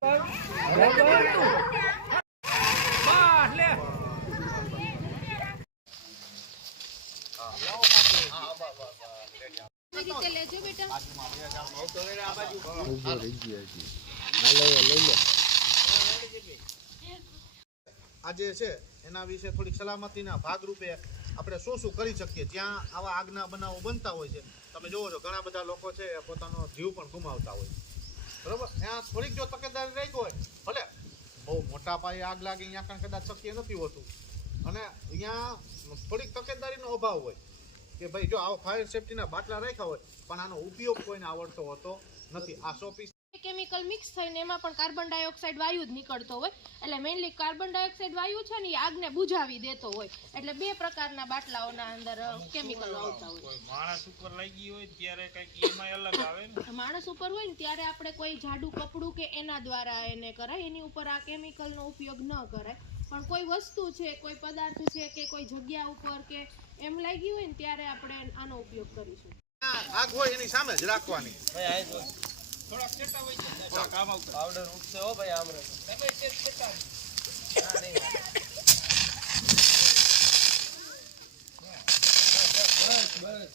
આજે છે એના વિશે થોડીક સલામતીના ભાગરૂપે આપણે શું શું કરી શકીએ જ્યાં આવા આગના બનાવો બનતા હોય છે. તમે જોવો છો ઘણા બધા લોકો છે પોતાનો જીવ પણ ગુમાવતા હોય, બરોબર. ત્યાં થોડીક જો તકેદારી રહી હોય, ભલે બહુ મોટા પાયે આગ લાગે અહીંયા કદાચ શક્ય નથી હોતું, અને અહીંયા થોડીક તકેદારીનો અભાવ હોય કે ભાઈ જો આવો ફાયર સેફ્ટીના બાટલા રાખ્યા હોય પણ આનો ઉપયોગ કોઈને આવડતો હોતો નથી. આ 100 પીસ કેમિકલ મિક્સ થઈને એમાં પણ કાર્બન ડાયોક્સાઇડ વાયુ જ નીકળતો હોય, એટલે મેઇનલી કાર્બન ડાયોક્સાઇડ વાયુ છે ને એ આગને બુઝાવી દેતો હોય, એટલે બે પ્રકારના બાટલાઓના અંદર કેમિકલ આવતા હોય. માણસ ઉપર લાગી હોય ત્યારે કંઈક એમાં અલગ આવે ને, માણસ ઉપર હોય ને ત્યારે આપણે કોઈ જાડું કપડું કે એના દ્વારા એને કરાય, એની ઉપર આ કેમિકલનો ઉપયોગ ન કરાય. પણ કોઈ વસ્તુ છે, કોઈ પદાર્થ છે કે કોઈ જગ્યા ઉપર કે એમ લાગી હોય ને ત્યારે આપણે આનો ઉપયોગ કરીશું. આગ હોય એની સામે જ રાખવાની. થોડાક ચેટા હોય છે કામ આવતા પાવડર ઉઠશે હો ભાઈ આમરે તમે ચેટા ના નહીં બસ